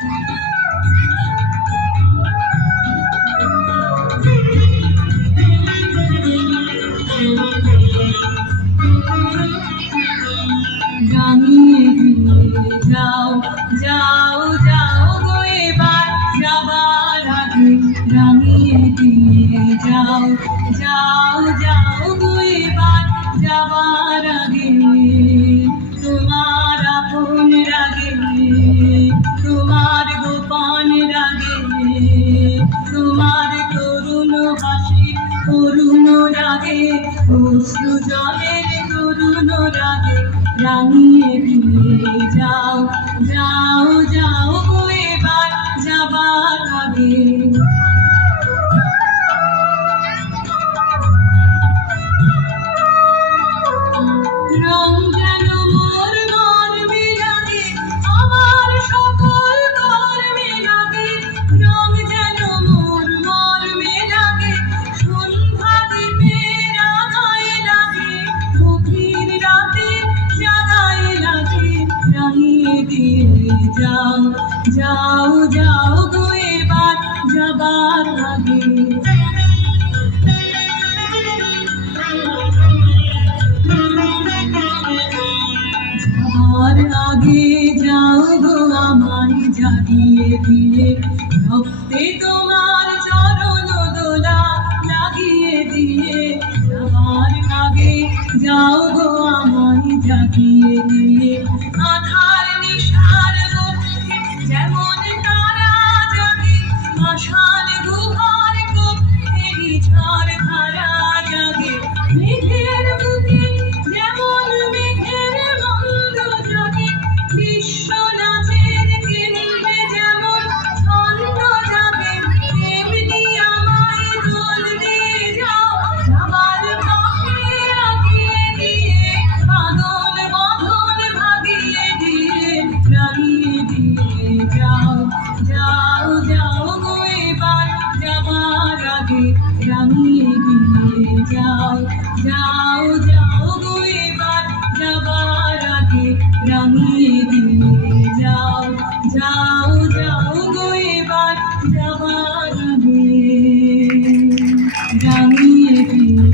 রাঙিয়ে দিয়ে যাও যাও যাও গো এবার যাবার আগে, রাঙিয়ে দিয়ে যাও যাও যাও গো এবার যাবার আগে। তোমার আপন রাগে, তোমার গোপন রাগে, তোমার তরুণ হাসি করুণ রাগে, অশ্রু জলের তরুণ রাগে, রাঙিয়ে দিয়ে যাও যাও যাও গো এবার যাবার আগে। রং যেন মোর মর্মে লাগে, আমার সকল কর্মে লাগে, রং যেন মোর মর্মে লাগে, সন্ধ্যা দ্বীপের আগায় লাগে, গভীর রাতে জাগায় লাগে, রাঙিয়ে দিয়ে যাও যাও যাও গো এবার যাবার আগে। যাবার আগে যাও গো আমায় জাগিয়ে দিয়ে, রক্তে তোমার চরণ দোলা লাগিয়ে দিয়ে। যাবার আগে যাও গো আমায় জাগিয়ে দিয়ে, আধার নিশার মধ্যে যেমন তারা জাগে, আশার গুহার গভীরে ঝড় ধারা জাগে, মেঘের বুকে যেমন মেঘের মন্দ জাগে, বিশ্ব নাচের কেন্দ্রে যেমন ছন্দ জাগে, তেমনি আমায় দোল দিয়ে যাও যাবার পথে আগিয়ে দিয়ে, বাঁধন বঁধন ভাগিয়ে দিয়ে, রাঙিয়ে দিয়ে যাও যাও যাও গো এবার যাবার আগে, রাঙিয়ে দিয়ে যাও যাও যাও গো এবার যাবার আগে, রাঙিয়ে দিয়ে যাও যাও যাও।